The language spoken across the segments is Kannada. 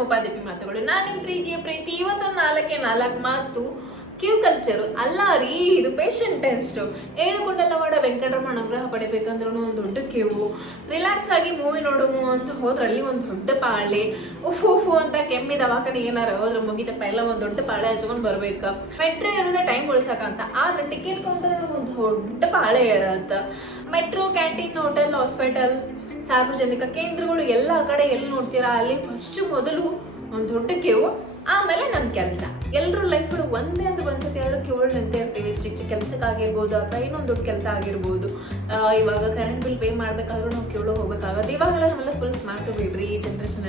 ಸಮೋಪಾದಿಪಿ ಮಾತುಗಳು. ನಾನು ನಿಮ್ಮ ಪ್ರೀತಿಯ ಪ್ರೀತಿ. ಇವತ್ತೊಂದು ನಾಲ್ಕು ಮಾತು ಕ್ಯೂ ಕಲ್ಚರು ಅಲ್ಲ ರೀ, ಇದು ಪೇಷಂಟ್ ಟೆಸ್ಟು. ಏಳುಕೊಂಡಲವಾಡ ವೆಂಕಟರಮಣ ಅನುಗ್ರಹ ಪಡಿಬೇಕಂದ್ರೂ ಒಂದು ದೊಡ್ಡ ಕ್ಯೂ. ರಿಲ್ಯಾಕ್ಸ್ ಆಗಿ ಮೂವಿ ನೋಡೋಮು ಅಂತ ಹೋದ್ರೆ ಅಲ್ಲಿ ಒಂದು ದೊಡ್ಡ ಪಾಳೆ, ಉಫು ಅಂತ ಕೆಮ್ಮಿ ದವಾಖಾನೆ ಏನಾರ ಹೋದ್ರೆ ಮುಗಿತಪ್ಪ, ಎಲ್ಲ ಒಂದು ದೊಡ್ಡ ಪಾಳೆ ಹಚ್ಕೊಂಡು ಬರ್ಬೇಕು. ಮೆಟ್ರೋ ಇರೋದೇ ಟೈಮ್ ಉಳಿಸಕ್ಕಂತ, ಆದ್ರೆ ಟಿಕೆಟ್ ಕೌಂಟರ್ ಒಂದು ದೊಡ್ಡ ಪಾಳೆ ಇರತ್ತೆ. ಮೆಟ್ರೋ, ಕ್ಯಾಂಟೀನ್, ಹೋಟೆಲ್, ಹಾಸ್ಪಿಟಲ್, ಸಾರ್ವಜನಿಕ ಕೇಂದ್ರಗಳು ಎಲ್ಲ ಕಡೆ ಎಲ್ಲಿ ನೋಡ್ತೀರಾ ಅಲ್ಲಿ ಫಸ್ಟ್ ಮೊದಲು ಒಂದು ದೊಡ್ಡ ಕ್ಯೂ, ಆಮೇಲೆ ನಮ್ಮ ಕೆಲಸ. ಎಲ್ಲರೂ ಲೈಫ್ಗಳು ಒಂದೇ ಅಂತ ಒಂದ್ಸತಿ ಆದರೂ ಕ್ಯೂಗಳು ನಿಂತೇ ಇರ್ತೀವಿ. ಚಿಕ್ಕ ಕೆಲಸಕ್ಕಾಗಿರ್ಬೋದು ಅಥವಾ ಇನ್ನೊಂದು ದೊಡ್ಡ ಕೆಲಸ ಆಗಿರ್ಬೋದು. ಇವಾಗ ಕರೆಂಟ್ ಬಿಲ್ ಪೇ ಮಾಡಬೇಕಾದ್ರೂ ನಾವು ಕ್ಯೂಳು ಹೋಗ್ಬೇಕಾಗುತ್ತೆ. ಇವಾಗೆಲ್ಲ ನಮ್ಮೆಲ್ಲ ಫುಲ್ ಸ್ಮಾರ್ಟು ಬಿಡ್ರಿ ಈ ಜನ್ರೇಷನ್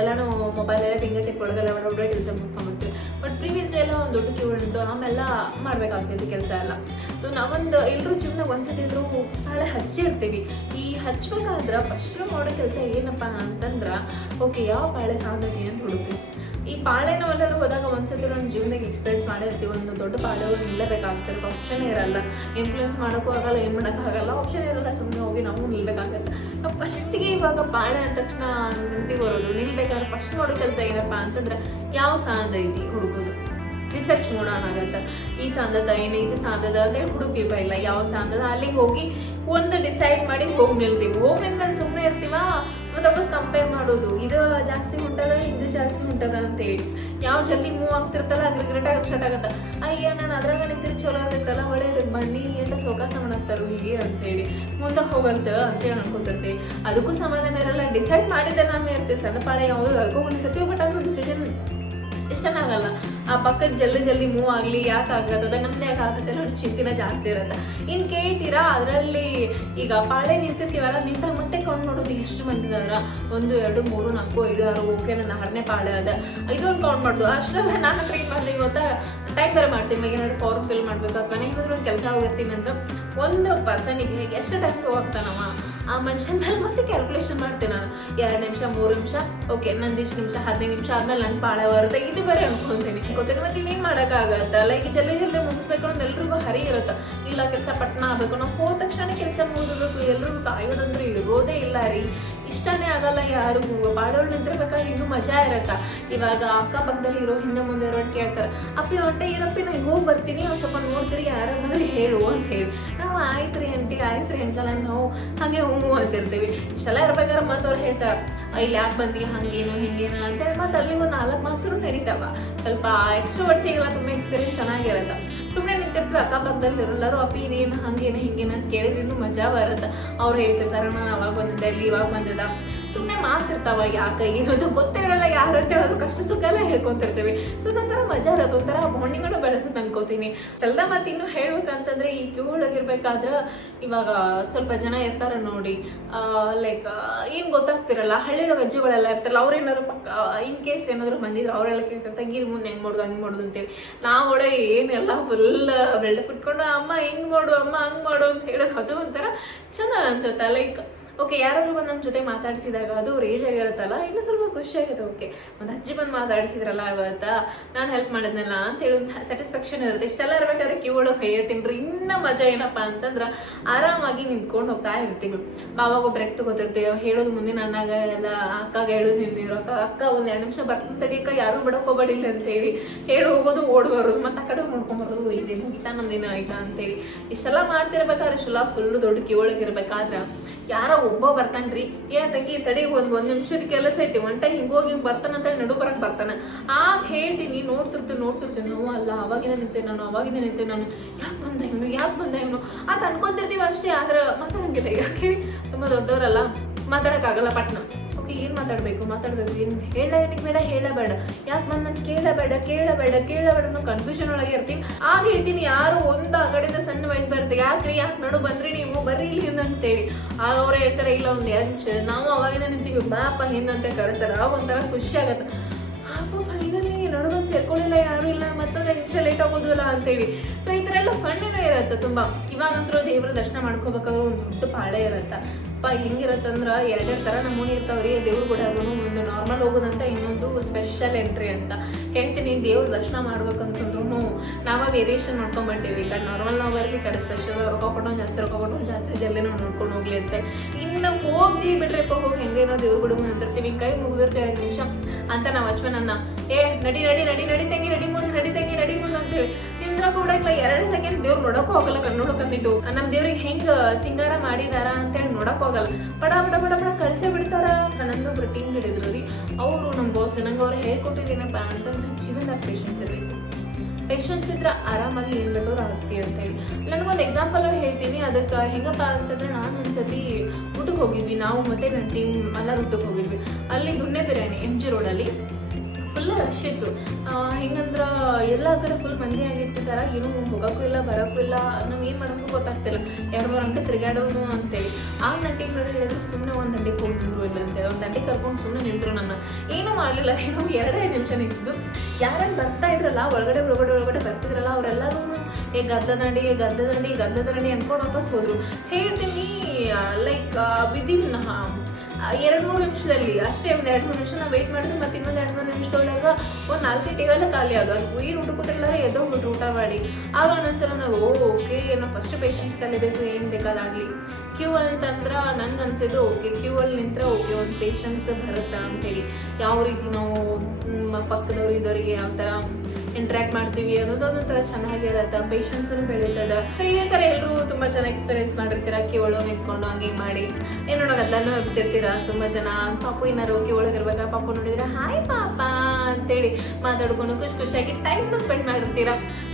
ಎಲ್ಲನೂ ಮೊಬೈಲೆಲ್ಲ ಫಿಂಗರ್ ಟಿಪ್ ಒಳಗೆಲ್ಲ ಒಬ್ಬರೇ ಕೆಲಸ ಮುಗಿಸ್ಕೊಂಡ್ಬಿಡ್ತೀವಿ. ಬಟ್ ಪ್ರೀವಿಯಸ್ಲಿ ಎಲ್ಲ ಒಂದು ದೊಡ್ಡ ಕ್ಯೂ ನಿಂತು ಆಮೇಲೆ ಮಾಡಬೇಕಾಗ್ತೈತಿ ಕೆಲಸ ಎಲ್ಲ. ಸೊ ನಾವೊಂದು ಎಲ್ಲರೂ ಜೀವನ ಒಂದ್ಸತಿ ಇದ್ರೂ ನಾಳೆ ಹಚ್ಚಿರ್ತೀವಿ. ಈ ಹಚ್ಬೇಕಾದ್ರೆ ಫಸ್ಟ್ ಮಾಡೋ ಕೆಲಸ ಏನಪ್ಪ ಅಂತಂದ್ರೆ, ಓಕೆ ಯಾವ ಪಾಳೆ ಸಾಧ್ಯತೆ ಅಂತ ಹುಡುಕ್ತೀವಿ. ಈ ಪಾಳೆ ನಾವೆಲ್ಲರೂ ಹೋದಾಗ ಒಂದ್ಸತಿ ಒಂದು ಜೀವನಕ್ಕೆ ಎಕ್ಸ್ಪೀರಿಯನ್ಸ್ ಮಾಡಿರ್ತೀವಿ. ಒಂದು ದೊಡ್ಡ ಪಾಳೆಗಳು ನಿಲ್ಲಬೇಕಾಗ್ತಾರೆ, ಆಪ್ಷನ್ ಇರಲ್ಲ. ಇನ್ಫ್ಲೂಯೆನ್ಸ್ ಮಾಡೋಕ್ಕೂ ಆಗಲ್ಲ, ಏನು ಮಾಡೋಕ್ಕಾಗಲ್ಲ, ಆಪ್ಷನ್ ಇರಲ್ಲ. ಸುಮ್ಮನೆ ಹೋಗಿ ನಾವು ನಿಲ್ಬೇಕಾಗತ್ತೆ. ನಾವು ಫಸ್ಟಿಗೆ ಇವಾಗ ಪಾಳೆ ಅಂದ ತಕ್ಷಣ ನಿಂತು ಬರೋದು. ನಿಲ್ಬೇಕಾದ್ರೆ ಫಸ್ಟ್ ಮಾಡೋ ಕೆಲಸ ಏನಪ್ಪ ಅಂತಂದ್ರೆ ಯಾವ ಸಾಂದ್ ಐತಿ ಹುಡುಕೋದು. ರಿಸರ್ಚ್ ಮಾಡೋಣಾಗತ್ತೆ. ಈ ಸಾಂದದ ಏನು, ಇದು ಸಾಂದದ ಅಂತೇಳಿ ಹುಡುಕ್ತೀವಿ. ಇಲ್ಲ ಯಾವ ಸಾಂದದ ಅಲ್ಲಿಗೆ ಹೋಗಿ ಒಂದು ಡಿಸೈಡ್ ಮಾಡಿ ಹೋಗಿ ನಿಲ್ತೀವಿ. ಹೋಗಿ ನಿಂತ್ಕೊಂಡು ಸುಮ್ಮನೆ ಇರ್ತೀವ, ಮತ್ತು ವಾಪಸ್ ಕಂಪೇರ್ ಮಾಡೋದು. ಇದು ಜಾಸ್ತಿ ಉಂಟದ, ಇದು ಜಾಸ್ತಿ ಉಂಟದ ಅಂತೇಳಿ. ಯಾವ ಜಲ್ದಿ ಮೂವ್ ಆಗ್ತಿರ್ತಲ್ಲ ಅದ್ರ ರಿಗ್ರೆಟ್ ಸ್ಟಾರ್ಟ್ ಆಗತ್ತೆ. ಅಯ್ಯ ನಾನು ಅದ್ರಾಗ ನಿಂತಿರಿ ಚಲೋ ಆಗತ್ತಲ್ಲ, ಒಳ್ಳೇದು ಬನ್ನಿ ಎಂಟ ಸೌಕಾಸ ಮಾಡಾಕ್ತಾರೋ ಇಲ್ಲಿ ಅಂತೇಳಿ ಮುಂದೆ ಹೋಗಲ್ತ ಅಂತೇಳಿ ಅನ್ಕೊತಿರ್ತೀವಿ. ಅದಕ್ಕೂ ಸಮಾಧಾನ ಇರಲ್ಲ. ಡಿಸೈಡ್ ಮಾಡಿದ್ದೆ ನಾನು ಇರ್ತೀವಿ. ಸಣ್ಣ ಪಾಳೆ ಯಾವುದು ಅಳ್ಕೊಂಡಿರ್ತೀವಿ, ಬಟ್ ಅದು ಡಿಸಿಷನ್ ಇಷ್ಟನೇ ಆಗಲ್ಲ. ಆ ಪಕ್ಕದ ಜಲ್ದಿ ಮೂವ್ ಆಗಲಿ, ಯಾಕೆ ಆಗತ್ತದ ನಮ್ದು ಯಾಕೆ ಆಗತ್ತೆ ನೋಡಿ ಚಿಂತಿನ ಜಾಸ್ತಿ ಇರುತ್ತೆ. ಇನ್ನು ಕೇಳ್ತೀರಾ ಅದರಲ್ಲಿ ಈಗ ಪಾಳೆ ನಿಂತಿರ್ತೀವಲ್ಲ, ನಿಂತಾಗ ಮತ್ತೆ ಕೌಂಟ್ ಮಾಡೋದು ಎಷ್ಟು ಮಂದಿ ಇದಾರ, 1 2 3 4 5 6 ಓಕೆ ನನ್ನ 6ನೇ ಪಾಳೆ ಅದ, ಇದೊಂದು ಕೌಂಟ್ ಮಾಡೋದು. ಅಷ್ಟೆಲ್ಲ ನಾನು ಹತ್ರ ಏನು ಮಾಡ್ತೀನಿ ಗೊತ್ತಾ, ಟೈಮ್ ಬೇರೆ ಮಾಡ್ತೀನಿ. ಇವಾಗ ಏನಾದ್ರು ಫಾರ್ಮ್ ಫಿಲ್ ಮಾಡಬೇಕು ಅಥವಾ ಏನಾದರೂ ಒಂದು ಕೆಲಸ ಹೋಗಿರ್ತೀನಿ ಅಂದ್ರೆ ಒಂದು ಪರ್ಸನಿಗೆ ಎಷ್ಟು ಟೈಮ್ ಹೋಗ್ತಾನವ ಆ ಮನುಷ್ಯನ ಮೇಲೆ ಮತ್ತೆ ಕ್ಯಾಲ್ಕುಲೇಷನ್ ಮಾಡ್ತೀನಿ ನಾನು. 2 ನಿಮಿಷ 3 ನಿಮಿಷ ಓಕೆ, ನಂದು ಇಷ್ಟು ನಿಮಿಷ 15 ನಿಮಿಷ ಆದ್ಮೇಲೆ ನನ್ನ ಪಾಳೆ ಬರುತ್ತೆ, ಇದು ಬೇರೆ ಅನ್ಕೊಂತೀನಿ. ಗೊತ್ತಿನ ಮತ್ತೆ ಇನ್ನೇನು ಮಾಡೋಕ್ಕಾಗತ್ತೆ. ಲೈಕ್ ಜಲ್ದಿ ಮುಗಿಸ್ಬೇಕು ಅನ್ನೋದು ಎಲ್ರಿಗೂ ಹರಿ ಇರುತ್ತೆ. ಇಲ್ಲ ಕೆಲಸ ಪಟ್ನ ಆಗಬೇಕು, ನಾವು ಹೋದ ತಕ್ಷಣ ಕೆಲಸ ಮುಗಿದ್ಬೇಕು. ಎಲ್ರಿಗೂ ಕಾಯೋದಂದ್ರೆ ಇರೋದೇ ಇಲ್ಲ ರೀ, ಇಷ್ಟನೇ ಆಗಲ್ಲ ಯಾರಿಗೂ. ಪಾಡೋಳು ನಿಂತಿರ್ಬೇಕಾದ್ರೆ ಇನ್ನೂ ಮಜಾ ಇರತ್ತೆ. ಇವಾಗ ಅಕ್ಕಪಕ್ಕದಲ್ಲಿ ಇರೋ ಹಿಂದೆ ಮುಂದೆ ಇರೋರು ಕೇಳ್ತಾರೆ, ಅಪ್ಪಿ ಹೊಟ್ಟೆ ಇರಪ್ಪಿ ನಾನು ಹೋಗಿ ಬರ್ತೀನಿ, ಒಂದು ಸ್ವಲ್ಪ ನೋಡ್ತೀರಿ ಯಾರಾದ್ರೂ ಹೇಳು ಅಂತ ಹೇಳಿ. ನಾವು ಆಯ್ತು ರೀ ಆಂಟಿ ಅಂತಲ್ಲ ನಾವು ಹಾಗೆ ಹ್ಞೂ ಅಂತಿರ್ತೀವಿ. ಇಷ್ಟೆಲ್ಲ ಇರ್ಬೇಕಾದ್ರೆ ಮತ್ತು ಅವ್ರು ಹೇಳ್ತಾರೆ, ಇಲ್ಲಿ ಯಾಕೆ ಬಂದಿ ಹಂಗೇನು ಹಿಂಗೇನು ಅಂತೇಳಿ. ಮತ್ತು ಅಲ್ಲಿ ಒಂದು 4 ಮಾತು ನಡೀತಾವ. ಸ್ವಲ್ಪ ಎಕ್ಸ್ಟ್ರೋವರ್ಟ್ಸಿಗೆಲ್ಲ ತುಂಬ ಎಕ್ಸ್ಪೀರಿಯನ್ಸ್ ಚೆನ್ನಾಗಿರುತ್ತೆ. ಸುಮ್ಮನೆ ನಿಂತಿರ್ತೀವಿ ಅಕ್ಕಪಕ್ಕದಲ್ಲಿ ಇರೋಲ್ಲರೂ ಅಪ್ಪಿ ಇದೇನು ಹಂಗೇನು ಹಿಂಗೇನು ಅಂತ ಕೇಳಿದ್ರೆ ಇನ್ನೂ ಮಜಾ ಬರುತ್ತೆ. ಅವ್ರು ಹೇಳ್ತಿರ್ತಾರೆ ನಾನು ಅವಾಗ ಬಂದಿದ್ದೆ ಇಲ್ಲಿ ಇವಾಗ ಬಂದಿದ್ದ. ಸುಮ್ಮನೆ ಮಾತಿರ್ತಾವ, ಯಾಕೆ ಏನದು ಗೊತ್ತೇ ಇರಲ್ಲ. ಯಾರು ಅಂತ ಹೇಳೋದು ಕಷ್ಟ ಸುಖ ಎಲ್ಲ ಹೇಳ್ಕೊತಿರ್ತೀವಿ. ಸೊ ಒಂಥರ ಮಜಾ ಇರೋದು, ಒಂಥರ ಬಾಂಡಿಂಗನ್ನು ಬೆಳೆಸೋದು ಅನ್ಕೋತೀನಿ. ಚಲ್ದ ಮತ್ತು ಇನ್ನೂ ಹೇಳ್ಬೇಕಂತಂದರೆ ಈ ಕ್ಯೂ ಒಳಗಿರ್ಬೇಕಾದ್ರೆ ಇವಾಗ ಸ್ವಲ್ಪ ಜನ ಇರ್ತಾರೆ ನೋಡಿ, ಲೈಕ್ ಏನು ಗೊತ್ತಾಗ್ತಿರಲ್ಲ. ಹಳ್ಳಿಯೊಳಗೆ ಅಜ್ಜಿಗಳೆಲ್ಲ ಇರ್ತಾರಲ್ಲ, ಅವ್ರೇನಾದ್ರು ಪಕ್ಕ ಇನ್ ಕೇಸ್ ಏನಾದರೂ ಬಂದಿದ್ರು ಅವರೆಲ್ಲ ಕೇಳ್ತಾರೆ ತಂಗಿದು ಮುಂದೆ ಹೆಂಗೆ ಮಾಡೋದು ಹಂಗೆ ಮಾಡೋದು ಅಂತೇಳಿ. ನಾವು ಒಳ್ಳೆ ಏನೆಲ್ಲ ಫುಲ್ ಬೆಳ್ಳ ಫುಟ್ಕೊಂಡು ಅಮ್ಮ ಹಿಂಗೆ ಮಾಡು ಅಮ್ಮ ಹಂಗೆ ಮಾಡು ಅಂತ ಹೇಳೋದು. ಅದು ಒಂಥರ ಚೆಂದ ಅನ್ಸುತ್ತೆ. ಲೈಕ್ ಓಕೆ ಯಾರಾದರೂ ಬಂದು ನಮ್ಮ ಜೊತೆ ಮಾತಾಡಿಸಿದಾಗ ಅದು ರೇಜ್ ಆಗಿರುತ್ತಲ್ಲ, ಇನ್ನೂ ಸ್ವಲ್ಪ ಖುಷಿಯಾಗುತ್ತೆ. ಓಕೆ ಒಂದು ಅಜ್ಜಿ ಬಂದು ಮಾತಾಡಿಸಿದ್ರಲ್ಲ ಇವತ್ತು ನಾನು ಹೆಲ್ಪ್ ಮಾಡಿದ್ನಲ್ಲ ಅಂತೇಳಿ ಒಂದು ಸ್ಯಾಟಿಸ್ಫ್ಯಾಕ್ಷನ್ ಇರುತ್ತೆ. ಇಷ್ಟೆಲ್ಲ ಇರಬೇಕಾದ್ರೆ ಕ್ಯೂ ಒಳಗೆ ಹೇಳ್ತೀನಿ ರೀ. ಇನ್ನೂ ಮಜಾ ಏನಪ್ಪ ಅಂತಂದ್ರೆ ಆರಾಮಾಗಿ ನಿಂತ್ಕೊಂಡು ಹೋಗ್ತಾ ಇರ್ತೀವಿ. ಆವಾಗ ಬ್ರೇಕ್ ತಗೋತಿರ್ತೀವಿ. ಹೇಳೋದು ಮುಂದಿನ ಅಣ್ಣಾಗ ಎಲ್ಲ ಅಕ್ಕಾಗ ಹೇಳೋದು ಹಿಂದಿರೋ ಅಕ್ಕ ಒಂದು 2 ನಿಮಿಷ ಬರ್ತೀನಿ ತಡಿಯಕ್ಕ, ಯಾರೂ ಬಿಡೋಕೋಬೇಡಿಲ್ಲ ಅಂತೇಳಿ ಹೇಳಿ ಹೋಗೋದು, ಓಡಿ ಬರೋದು, ಮತ್ತು ಆ ಕಡೆ ನೋಡ್ಕೊಂಬರೋದು, ಇದೇ ಮುಗಿತಾ ನಮ್ದಿನ ಆಯ್ತಾ ಅಂತೇಳಿ. ಇಷ್ಟೆಲ್ಲ ಮಾಡ್ತಿರ್ಬೇಕಾದ್ರೆ ಇಷ್ಟೆಲ್ಲ ಫುಲ್ಲು ದೊಡ್ಡ ಕ್ಯೂ ಒಳಗೆ ಇರ್ಬೇಕಾದ್ರೆ ಯಾರೋ ಒಬ್ಬ ಬರ್ತಾನ್ರಿ, ಏನ್ ತಂಗಿ ತಡಿ ಒಂದು ನಿಮಿಷದ ಕೆಲಸ ಐತಿ ಒನ್ ಟೈಮ್ ಹಿಂಗೋಗಿ ಹಿಂಗೆ ಬರ್ತಾನಂತ ನಡು ಬರಕ್ಕೆ ಬರ್ತಾನೆ. ಆಗ ಹೇಳ್ತೀನಿ ನೋಡ್ತಿರ್ತೀನಿ ನಾವು ಅಲ್ಲ ಅವಾಗಿನ ನಿಂತೆ ನಾನು ಯಾಕೆ ಬಂದ ಇವನು ಅಂತ ಅನ್ಕೊತಿರ್ತೀವಿ ಅಷ್ಟೇ. ಆದ್ರೆ ಮಾತಾಡಂಗಿಲ್ಲ. ಈಗ ಕೇಳಿ ತುಂಬ ದೊಡ್ಡವರಲ್ಲ, ಮಾತಾಡೋಕ್ಕಾಗಲ್ಲ ಪಟ್ನ. ಓಕೆ ಏನು ಮಾತಾಡಬೇಕು ಏನು ಏನಕ್ಕೆ ಬೇಡ ಹೇಳಬೇಡ, ಯಾಕೆ ಬಂದು ನಾನು ಕೇಳಬೇಡ ಅನ್ನೋ ಕನ್ಫ್ಯೂಷನ್ ಒಳಗೆ ಇರ್ತೀವಿ. ಆಗ ಹೇಳ್ತೀನಿ ಯಾರು ಒಂದು ಆ ಕಡೆಯಿಂದ ಸಣ್ಣ ವಯಸ್ಸು ಬರುತ್ತೆ, ಯಾಕ್ರಿ ಯಾಕೆ ನಡು ಬಂದ್ರಿ ನೀವು ಬರ್ರಿ ಇಲ್ಲಿ ಹಿಂದಂತೇಳಿ. ಆಗ ಅವ್ರು ಹೇಳ್ತಾರೆ ಇಲ್ಲ ಒಂದು 2 ನಿಮಿಷ, ನಾವು ಅವಾಗಿಂದ ನಿಂತೀವಿ ಬಾಪ ಹಿಂದಂತೆ ಕರೆಸ್ತಾರೆ. ಆಗ ಒಂಥರ ಖುಷಿ ಆಗತ್ತೆ. ಹಾಗೂ ಫೈನಲಿ ನಡು ಬಂದು ಸೇರ್ಕೊಳ್ಳಿಲ್ಲ ಯಾರೂ ಇಲ್ಲ, ಮತ್ತೊಂದು 2 ನಿಮಿಷ ಲೇಟ್ ಆಗೋದಿಲ್ಲ ಅಂತೇಳಿ. ಸೊ ಈ ಥರ ಎಲ್ಲ ಫಂಡಿನೂ ಇರುತ್ತೆ ತುಂಬ. ಇವಾಗಂತೂ ದೇವ್ರ ದರ್ಶನ ಮಾಡ್ಕೋಬೇಕಾದ್ರೆ ಒಂದು ದೊಡ್ಡ ಪಾಳೆ ಇರುತ್ತೆ. ಹೆಂಗಿರತ್ತಂದ್ರೆ 2 ಥರ ನಮೂನಿ ಇರ್ತಾವ್ರಿ ದೇವ್ರ ಗುಡಿಯಾಗೂ. ಒಂದು ನಾರ್ಮಲ್ ಹೋಗೋದಂತ, ಇನ್ನೊಂದು ಸ್ಪೆಷಲ್ ಎಂಟ್ರಿ ಅಂತ ಹೇಳ್ತೀನಿ. ದೇವ್ರ ದರ್ಶನ ಮಾಡ್ಬೇಕಂತಂದ್ರೂ ನಾವು ವೇರಿಯೇಷನ್ ಮಾಡ್ಕೊಂಡ್ಬಿಟ್ಟಿವಿ. ಈ ಕಡೆ ನಾರ್ಮಲ್ ನಾವು ಬರಲಿ, ಈ ಕಡೆ ಸ್ಪೆಷಲ್ ರೊಕ್ಕ ಜಾಸ್ತಿ ಜಲ್ದಿ ನಾವು ನೋಡ್ಕೊಂಡು ಹೋಗ್ಲಿ ಅಂತ. ಇನ್ನು ಹೋಗ್ಲಿ ಬಿಟ್ರೆಪ್ಪ ಹೋಗಿ ಹೆಂಗೇನೋ ದೇವ್ರ ಗುಡಿ ಮುಂದೆ ನಿಂತಿರ್ತೀವಿ, ಕೈ ಮುಗಿದಿರ್ತೀವಿ 2 ನಿಮಿಷ ಅಂತ ನಾವು ವಾಚ್ಮನ್ ಅನ್ನ ನಡಿ ನಡಿ ನಡಿ ನಡಿ ತಂಗಿ ನಡಿ ಮುಂದೆ ಅಂತೇಳಿ ನಿಂದ್ರಕ್ಕೂ ಬಿಡಕ್ಲ 2 ಸೆಕೆಂಡ್ ದೇವ್ರು ನೋಡಕ್ ಹೋಗಲ್ಲ ಕನ್ನಡಕಂದಿದ್ದು ನಮ್ಮ ದೇವ್ರಿಗೆ ಹೆಂಗ್ ಸಿಂಗಾರ ಮಾಡಿದಾರ ಅಂತೇಳಿ ನೋಡಕ್ ಹೋಗಲ್ಲ ಬಡ ಬಡ ಬಡ ಬಡ ಕಳ್ಸೇ ಬಿಡ್ತಾರ. ನನ್ನೊಬ್ರು ಟೀಮ್ ಹಿಡಿದ್ರು ರೀ, ಅವರು ನಮ್ಮ ಬಾಸ್ ನಂಗೆ ಅವ್ರು ಹೇಳ್ಕೊಟ್ಟಿದ್ದೇನಪ್ಪ ಅಂತಂದ್ರೆ ಜೀವನದಾಗ ಪೇಷನ್ಸ್ ಇರಬೇಕು. ಪೇಷನ್ಸ್ ಇದ್ರೆ ಆರಾಮಾಗಿ ಏನು ಬೇಕಾದ್ರೂ ಆಗ್ತಿ ಅಂತೇಳಿ. ನನಗೊಂದು ಎಕ್ಸಾಂಪಲ್ ಹೇಳ್ತೀನಿ. ಅದಕ್ಕೆ ಹೆಂಗಪ್ಪ ಅಂತಂದ್ರೆ ನಾನು ಒಂದ್ಸತಿ ಊಟಕ್ಕೆ ಹೋಗಿದ್ವಿ, ನಾವು ಮತ್ತೆ ನನ್ನ ಟೀಮ್ ಎಲ್ಲ ಊಟಕ್ಕೆ ಹೋಗಿದ್ವಿ. ಅಲ್ಲಿ ದುಣ್ಣೆ ಬಿರಿಯಾನಿ MG ರೋಡಲ್ಲಿ ಫುಲ್ ರಶ್ ಇತ್ತು. ಹೆಂಗಂದ್ರೆ ಎಲ್ಲ ಕಡೆ ಫುಲ್ ಮಂದಿ ಆಗಿರ್ತಿದಾರ, ಏನೂ ಹೋಗೋಕ್ಕೂ ಇಲ್ಲ ಬರೋಕ್ಕೂ ಇಲ್ಲ, ನಾವು ಏನು ಮಾಡೋಕ್ಕೂ ಗೊತ್ತಾಗ್ತಿಲ್ಲ, 2-3 ಗಂಟೆ ತಿರುಗಾಡೋನು ಅಂತೇಳಿ. ಆಗ ನನ್ನ ಟೀಮ್ ನೋಡಿ ಹೇಳಿದ್ರು ಸುಮ್ಮನೆ ಒಂದು ದಂಡಿಗೆ ಹೋಗ್ತಿದ್ರು ಇಲ್ಲ ಅಂತೇಳಿ. ಒಂದು ದಂಡಿಗೆ ಕರ್ಕೊಂಡು ಸುಮ್ಮನೆ ನಿಂತರು. ನನ್ನ ಏನೂ ಮಾಡಲಿಲ್ಲ, ಏನೋ 2 ನಿಮಿಷ ನಿಂತಿದ್ದು. ಯಾರು ಬರ್ತಾ ಇದ್ರಲ್ಲ ಒಳಗಡೆ ಬರ್ತಿದ್ರಲ್ಲ ಅವರೆಲ್ಲರೂ ಗದ್ದ ದಂಡಿ ಅನ್ಕೊಂಡು ವಾಪಸ್ ಹೋದ್ರು. ಹೇಳ್ತೀನಿ ಲೈಕ್ ವಿದಿನ್ 2-3 ನಿಮಿಷದಲ್ಲಿ ಅಷ್ಟೇ. ಒಂದು 2-3 ನಿಮಿಷ ನಾವು ವೆಯ್ಟ್ ಮಾಡಿದ್ರೆ ಮತ್ತೆ ಇನ್ನೊಂದು 2-3 ನಿಮಿಷದೊಳಗೆ ಒಂದು 4 ಟೇಬಲ್ ಖಾಲಿ ಆಗ ಏನು ಊಟ ಕೂತಿರ್ಲಾರ ಎದ್ದೋಗ್ಬಿಟ್ರು ಊಟ ಮಾಡಿ. ಆಗ ಅನ್ನಿಸ್ತಲ್ಲ ನಾವು ಓಕೆ ನಾವು ಫಸ್ಟ್ ಪೇಷನ್ಸ್ ಕಲಿಬೇಕು, ಏನು ಬೇಕಾದಾಗಲಿ. ಕ್ಯೂ ಅಂತಂದ್ರೆ ನನ್ಗೆ ಅನ್ಸಿದ್ದು ಓಕೆ ಕ್ಯೂ ಅಲ್ಲಿ ನಿಂತರೆ ಓಕೆ ಒಂದು ಪೇಷನ್ಸ್ ಬರುತ್ತಾ ಅಂತೇಳಿ. ಯಾವ ರೀತಿ ನಾವು ಪಕ್ಕದವ್ರು ಇದ್ದವರಿಗೆ ಯಾವ ಥರ ಇಂಟ್ರ್ಯಾಕ್ಟ್ ಮಾಡ್ತೀವಿ ಅನ್ನೋದು ಒಂಥರ ಚೆನ್ನಾಗಿರತ್ತೆ, ಪೇಷನ್ಸನ್ನು ಬೆಳೀತದೆ. ಇದೇ ಥರ ಎಲ್ಲರೂ ತುಂಬ ಚೆನ್ನಾಗಿ ಎಕ್ಸ್ಪೀರಿಯನ್ಸ್ ಮಾಡಿರ್ತೀರ. ಕ್ಯೂ ಒಳಗೆ ನಿಂತ್ಕೊಂಡು ಹಂಗೆ ಮಾಡಿ ಏನು ನೋಡೋದಲ್ಲೂ ಎಬ್ಸಿರ್ತೀರ. ತುಂಬ ಜನ ಪಾಪು ಏನಾರು ಕ್ಯೂ ಒಳಗೆ ಇರ್ಬೇಕಾ, ಪಾಪು ನೋಡಿದ್ರೆ ಹಾಯ್ ಪಾಪ ಅಂತೇಳಿ ಮಾತಾಡ್ಕೊಂಡು ಖುಷಿಯಾಗಿ ಟೈಮ್ನು ಸ್ಪೆಂಡ್ ಮಾಡಿರ್ತೀರ.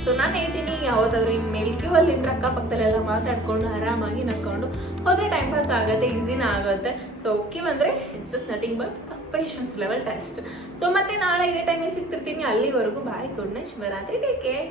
ಸೊ ನಾನು ಹೇಳ್ತೀನಿ ಯಾವುದಾದ್ರೂ ಇನ್ಮೇಲೆ ಕ್ಯೂ ಅಲ್ಲಿ ನಿಂತ್ರೆ ಅಕ್ಕಪಕ್ಕದಲ್ಲೆಲ್ಲ ಮಾತಾಡ್ಕೊಂಡು ಆರಾಮಾಗಿ ನಡ್ಕೊಂಡು ಹೋದರೆ ಟೈಮ್ ಪಾಸ್ ಆಗುತ್ತೆ, ಈಸಿನ ಆಗುತ್ತೆ. ಸೊ ಕ್ಯೂ ಅಂದರೆ it's just nothing but patience level test. So ಮತ್ತೆ ನಾಳೆ ಇದೇ ಟೈಮಿಗೆ ಸಿಗ್ತಿರ್ತೀನಿ. ಅಲ್ಲಿವರೆಗೂ ಬಾಯ್, ಗುಡ್ ನೈಟ್, ಶುಭರಾತ್ರಿ, ಟೇಕ್ ಕೇರ್.